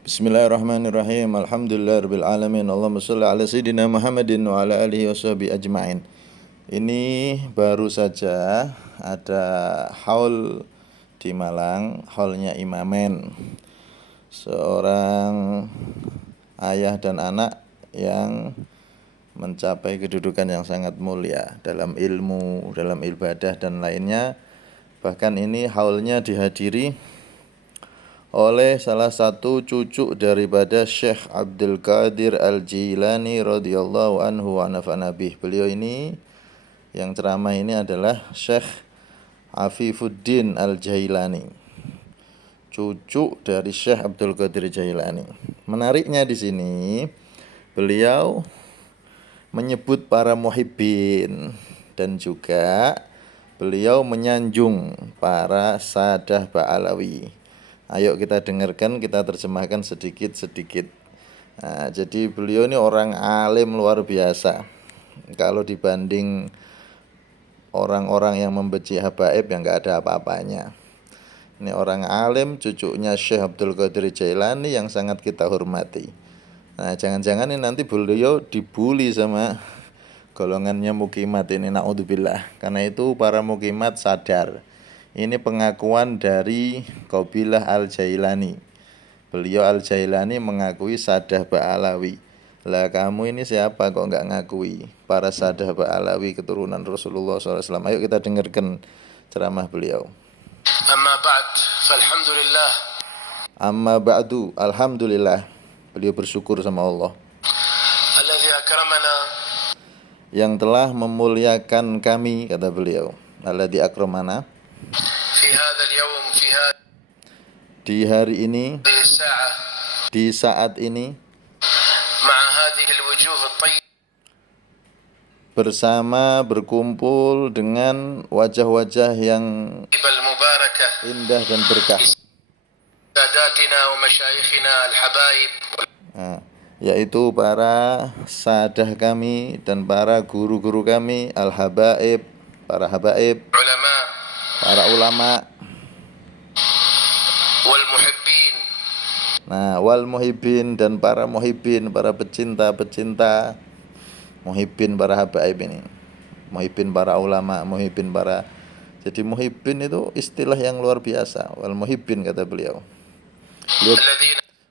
Bismillahirrahmanirrahim. Alhamdulillahirabbil alamin. Allahumma shalli ala sayidina Muhammadin wa ala alihi washabihi ajmain. Ini baru saja ada haul di Malang, haulnya Imamen. Seorang ayah dan anak yang mencapai kedudukan yang sangat mulia dalam ilmu, dalam ibadah dan lainnya. Bahkan ini haulnya dihadiri oleh salah satu cucu daripada Syekh Abdul Qadir Al-Jilani radhiyallahu anhu wa nafa'ana bih. Beliau ini yang ceramah ini adalah Syekh Afifuddin Al-Jailani, cucu dari Syekh Abdul Qadir Jailani. Menariknya di sini beliau menyebut para muhibbin dan juga beliau menyanjung para sadah ba'alawi. Ayo kita dengarkan, kita terjemahkan sedikit-sedikit. Nah, jadi beliau ini orang alim luar biasa. Kalau dibanding orang-orang yang membenci habaib yang enggak ada apa-apanya. Ini orang alim, cucunya Syekh Abdul Qadir Jailani yang sangat kita hormati. Nah, jangan-jangan ini nanti beliau dibully sama golongannya mukimat ini, naudzubillah. Karena itu para mukimat sadar. Ini pengakuan dari Qabilah Al-Jailani. Beliau Al-Jailani mengakui sadah ba'alawi. Lah kamu ini siapa kok enggak ngakui para sadah ba'alawi keturunan Rasulullah SAW? Ayo kita dengarkan ceramah beliau. Amma ba'd, falhamdulillah. Amma ba'du, alhamdulillah. Beliau bersyukur sama Allah Alladzi akramana, yang telah memuliakan kami, kata beliau. Alladzi akramana, di hari ini, di saat ini, bersama berkumpul dengan wajah-wajah yang indah dan berkah, yaitu para sadah kami dan para guru-guru kami, al-habaib, para habaib, para ulama, wal muhibbin, dan para muhibbin, para pecinta-pecinta, muhibbin para habaib ini, muhibbin para ulama, muhibbin para. Jadi muhibbin itu istilah yang luar biasa. Wal muhibbin, kata beliau.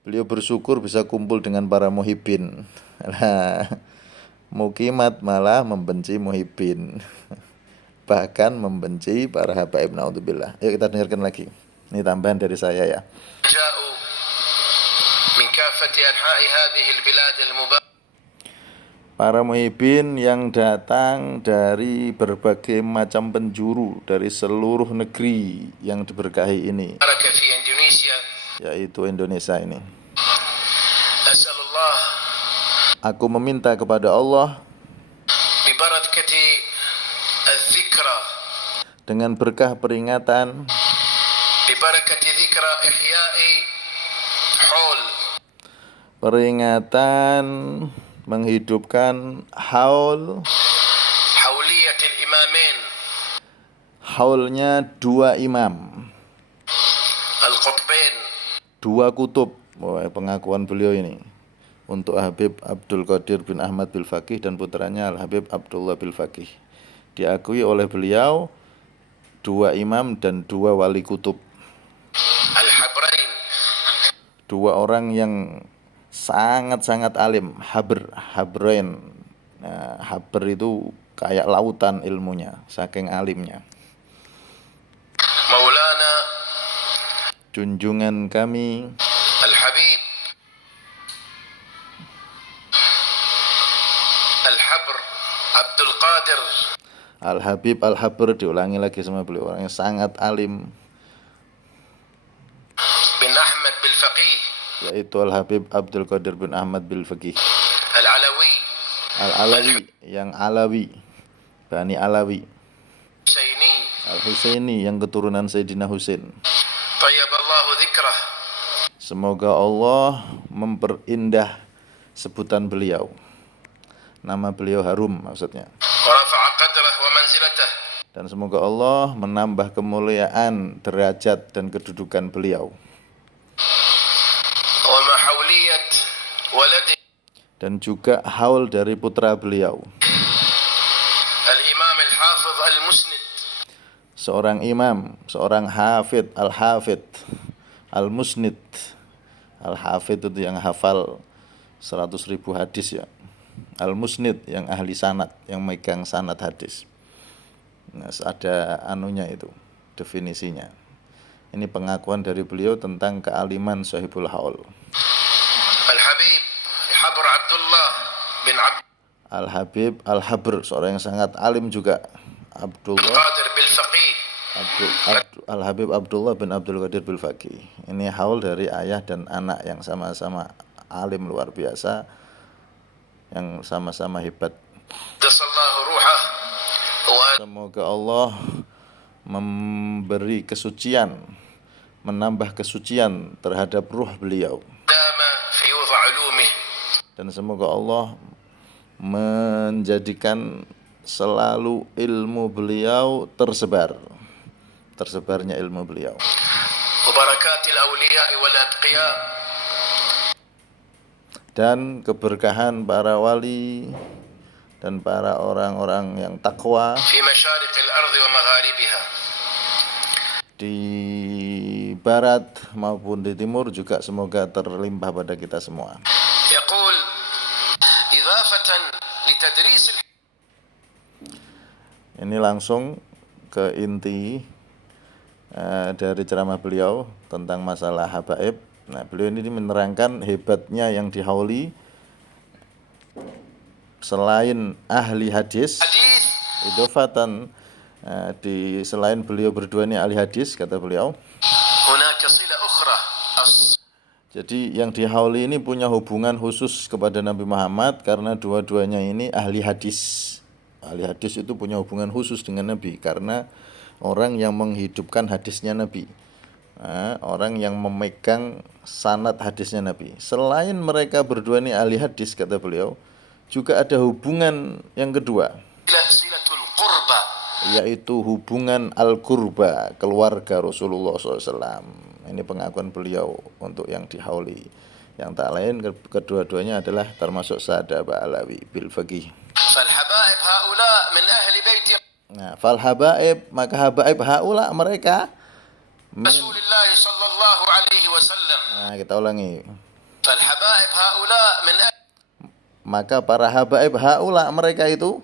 Beliau bersyukur bisa kumpul dengan para muhibbin. Mukimat malah membenci muhibbin. Bahkan membenci para habaib, naudzubillah. Yuk kita dengarkan lagi. Ini tambahan dari saya ya. Para muhibbin yang datang dari berbagai macam penjuru, dari seluruh negeri yang diberkahi ini, yaitu Indonesia ini. Aku meminta kepada Allah dengan berkah peringatan, peringatan menghidupkan haulnya dua imam, dua kutub. Pengakuan beliau ini untuk Habib Abdul Qadir bin Ahmad bil Faqih dan putranya Al-Habib Abdullah bil Faqih. Diakui oleh beliau dua imam dan dua wali kutub, dua orang yang sangat-sangat alim, habrain. Nah, habr itu kayak lautan ilmunya, saking alimnya. Maulana, junjungan kami Al-Habib Al-Habr Abdul Qadir Al-Habib Al-Habr, diulangi lagi sama beliau, orang yang sangat alim, bin Ahmad bil Faqih, yaitu Al-Habib Abdul Qadir bin Ahmad bil Faqih. Al-Alawi, Al-Alawi, yang Alawi, Bani Alawi. Husaini, Al-Husaini, yang keturunan Sayyidina Husain. Tayyaballahu dzikrah, semoga Allah memperindah sebutan beliau, nama beliau harum maksudnya. Wa rafa'a qadrah wa manzilatah, dan semoga Allah menambah kemuliaan derajat dan kedudukan beliau. Wa وحولية ولده dan juga haul dari putra beliau, الإمام الحافظ المسند seorang imam, seorang hafid, al-hafid, al-musnid. Al-hafid itu yang hafal 100.000 hadis ya. Al-musnid yang ahli sanad, yang megang sanad hadis. Nah, ada anunya itu, definisinya. Ini pengakuan dari beliau tentang kealiman Sahibul Haul. الحبيب حبر عبد الله بن عبد Al-Habib Al-Habr, seorang yang sangat alim juga. القادر بالفقيه Al-Habib Abdullah bin Abdul Qadir bil Faqih. Ini haul dari ayah dan anak yang sama-sama alim luar biasa, yang sama-sama hebat. قدس الله روحه Semoga Allah memberi kesucian, menambah kesucian terhadap ruh beliau, ودام في وضع علومه dan semoga Allah menjadikan selalu ilmu beliau tersebarnya ilmu beliau, وبركات الأولياء والأتقياء dan keberkahan para wali dan para orang-orang yang takwa في مشارق الأرض ومغاربها di barat maupun di timur juga semoga terlimpah pada kita semua. يقول إضافة لتدريس Ini langsung ke inti dari ceramah beliau tentang masalah habaib. Nah, beliau ini menerangkan hebatnya yang dihauli selain ahli hadis, الحديث idofatan selain beliau berdua ini ahli hadis, kata beliau. هناك صلة أخرى Jadi yang dihauli ini punya hubungan khusus kepada Nabi Muhammad karena dua-duanya ini ahli hadis. Ahli hadis itu punya hubungan khusus dengan Nabi karena orang yang menghidupkan hadisnya Nabi, orang yang memegang sanad hadisnya Nabi. Selain mereka berdua ini ahli hadis, kata beliau, juga ada hubungan yang kedua, صلة القربى yaitu hubungan al-qurba, keluarga Rasulullah SAW. Ini pengakuan beliau untuk yang dihauli. Yang tak lain, kedua-duanya adalah termasuk Sadaba Alawi bil Faqih. فالحبائب هؤلاء من أهل بيت Nah, fal habaib, maka habaib haula mereka. رسول الله صلى الله عليه وسلم Nah, kita ulangi. فالحبائب هؤلاء من Maka para habaib haula mereka itu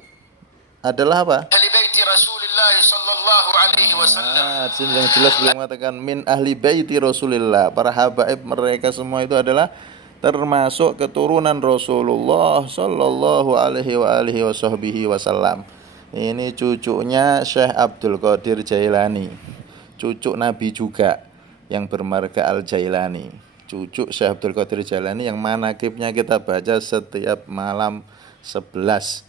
adalah apa? أهل بيت رسول الله صلى الله عليه وسلم Di sini yang jelas beliau mengatakan min ahli baiti Rasulillah. Para habaib mereka semua itu adalah termasuk keturunan Rasulullah sallallahu alaihi wasallam. Ini cucunya Syekh Abdul Qadir Jailani, cucu Nabi juga yang bermarga Al-Jailani, cucu Syekh Abdul Qadir Jailani yang manakibnya kita baca setiap malam 11,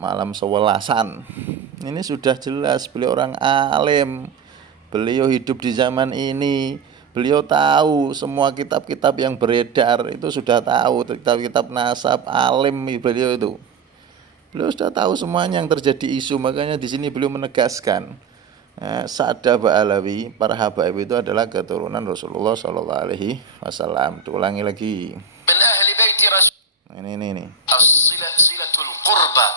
malam 11-an. Ini sudah jelas beliau orang alim, beliau hidup di zaman ini, beliau tahu semua kitab-kitab yang beredar itu, sudah tahu kitab-kitab nasab, alim beliau itu. Beliau sudah tahu semuanya yang terjadi isu, makanya di sini beliau menegaskan Sadaba Alawi, para habaib itu adalah keturunan Rasulullah sallallahu alaihi wasallam. Diulangi lagi. من أهل بيت رسول Ini. الصلة صلة القربى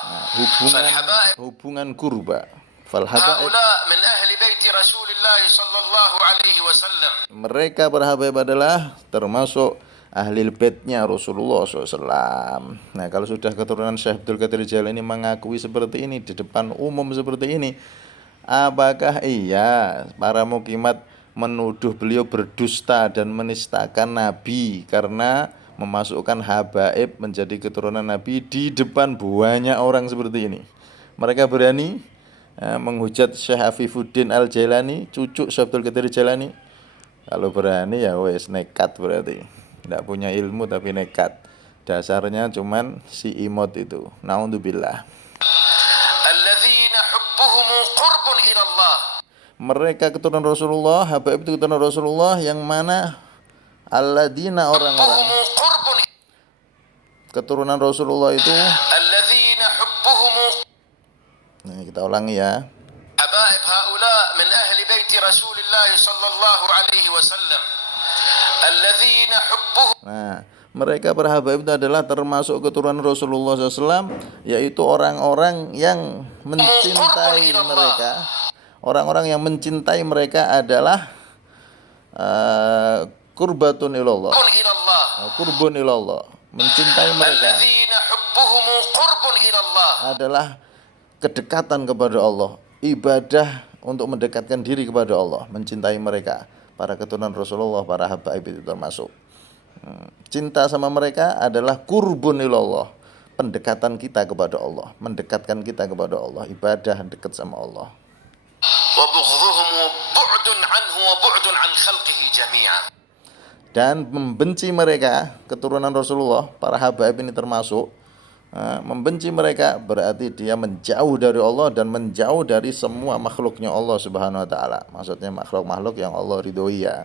Hubungan kurba. Fal habaib, هؤلاء من أهل بيت رسول الله صلى الله عليه وسلم mereka para habaib adalah termasuk ahli baitnya Rasulullah SAW. Nah, kalau sudah keturunan Syekh Abdul Qadir Jailani mengakui seperti ini di depan umum seperti ini, apakah iya para mukimat menuduh beliau berdusta dan menistakan Nabi karena memasukkan habaib menjadi keturunan Nabi di depan banyak orang seperti ini? Mereka berani menghujat Syekh Afifuddin Al-Jailani, cucu Syekh Abdul Qadir Jailani. Kalau berani ya wes nekat, berarti tidak punya ilmu tapi nekat. Dasarnya cuman si imot itu. Naudzubillah. الذين حبهم قرب إلى الله Mereka keturunan Rasulullah, habaib itu keturunan Rasulullah yang mana alladzina orang-orang حبهم قرب keturunan Rasulullah itu. الذين حبهم Nah, kita ulangi ya. حبائب هؤلاء من أهل بيت رسول الله صلى الله عليه وسلم الذين حبهم. Nah, mereka para habaib itu adalah termasuk keturunan Rasulullah SAW, yaitu orang-orang yang mencintai mereka. Orang-orang yang mencintai mereka adalah kurbatun ilallah, kurbun ilallah. Mencintai mereka adalah kedekatan kepada Allah, ibadah untuk mendekatkan diri kepada Allah. Mencintai mereka, para keturunan Rasulullah, para habaib itu termasuk. Cinta sama mereka adalah kurbun ilallah, pendekatan kita kepada Allah, mendekatkan kita kepada Allah, ibadah dekat sama Allah. Dan membenci mereka, keturunan Rasulullah, para habaib ini termasuk, membenci mereka berarti dia menjauh dari Allah dan menjauh dari semua makhluknya Allah Subhanahu wa taala. Maksudnya makhluk-makhluk yang Allah ridhoi ya.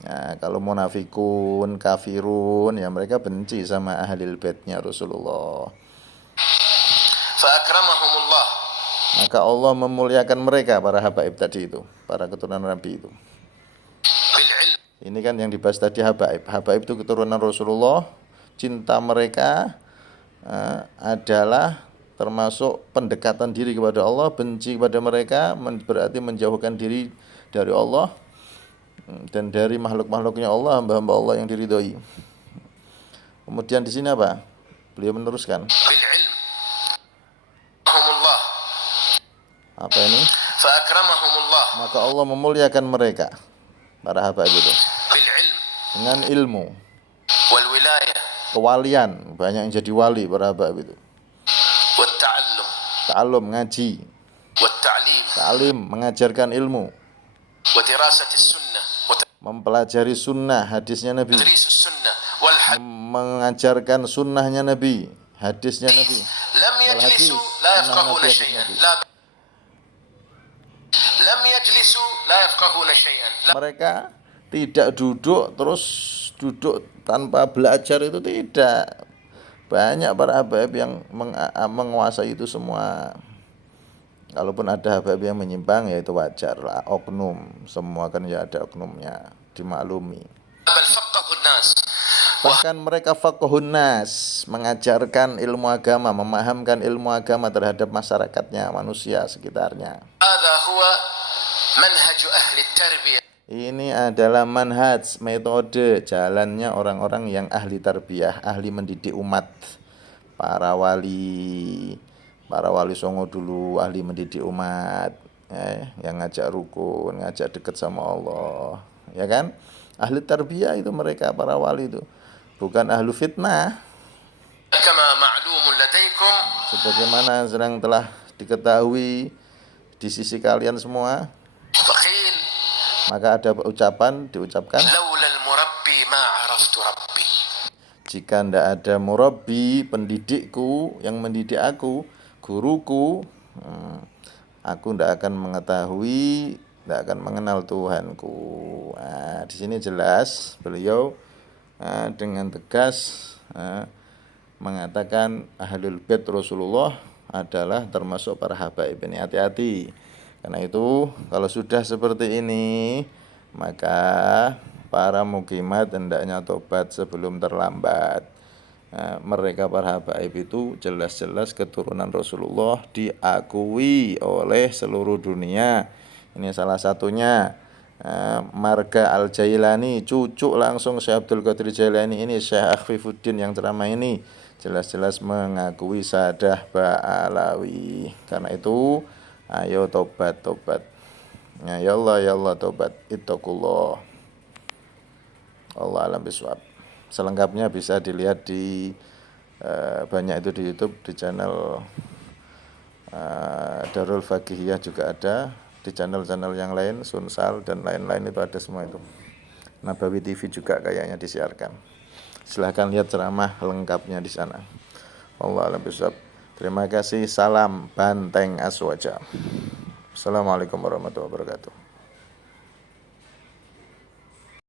Nah, kalau munafikun, kafirun, ya mereka benci sama ahlul baitnya Rasulullah. Fa'akramahumullah. Maka Allah memuliakan mereka, para habaib tadi itu, para keturunan Nabi itu. Ini kan yang dibahas tadi habaib. Habaib itu keturunan Rasulullah. Cinta mereka adalah termasuk pendekatan diri kepada Allah. Benci kepada mereka berarti menjauhkan diri dari Allah dan dari makhluk-makhluknya Allah, hamba-hamba Allah yang diridhoi. Kemudian di sini apa? Beliau meneruskan. Apa ini? Fa'akramahumullah. Maka Allah memuliakan mereka, para habaib itu, dengan ilmu, kewalian, banyak yang jadi wali para habaib itu. Ta'allum, ngaji. Ta'lim, mengajarkan ilmu. Mempelajari sunnah, hadisnya Nabi. Mengajarkan sunnahnya Nabi, hadisnya Nabi. Mereka tidak duduk tanpa belajar, itu tidak. Banyak para habaib yang menguasai itu semua. Kalaupun ada habaib yang menyimpang, ya itu wajar lah, oknum. Semua kan ya ada oknumnya, dimaklumi. Bahkan mereka faqihun nas, mengajarkan ilmu agama, memahamkan ilmu agama terhadap masyarakatnya, manusia sekitarnya. Ini adalah manhaj, metode, jalannya orang-orang yang ahli tarbiyah, ahli mendidik umat. Para wali songo dulu ahli mendidik umat, yang ngajak rukun, ngajak dekat sama Allah, ya kan? Ahli tarbiyah itu mereka, para wali itu, bukan ahlu fitnah. Sebagaimana sedang telah diketahui di sisi kalian semua. Maka ada diucapkan, jika tidak ada murabbi, pendidikku yang mendidik aku, guruku, aku tidak akan mengetahui, tidak akan mengenal Tuhanku. Nah, di sini jelas beliau dengan tegas mengatakan ahlul bait Rasulullah adalah termasuk para habaib ini. Hati-hati. Karena itu kalau sudah seperti ini, maka para mukimat hendaknya tobat sebelum terlambat. Mereka para habaib itu jelas-jelas keturunan Rasulullah, diakui oleh seluruh dunia. Ini salah satunya Marga Al-Jailani, cucu langsung Syekh Abdul Qadir Jailani ini, Syekh Akhfifuddin yang ceramah ini, jelas-jelas mengakui Sadah Ba'alawi. Karena itu ayo tobat. Ya Allah tobat. Ittaqullah. Allah alam biswab. Selengkapnya bisa dilihat di banyak itu di YouTube, di channel Darul Faqihiyah juga ada, di channel-channel yang lain, Sunsal dan lain-lain itu ada semua itu. Nabawi TV juga kayaknya disiarkan. Silahkan lihat ceramah lengkapnya di sana. Allah alam biswab. Terima kasih. Salam Banteng Aswaja. Assalamualaikum warahmatullahi wabarakatuh.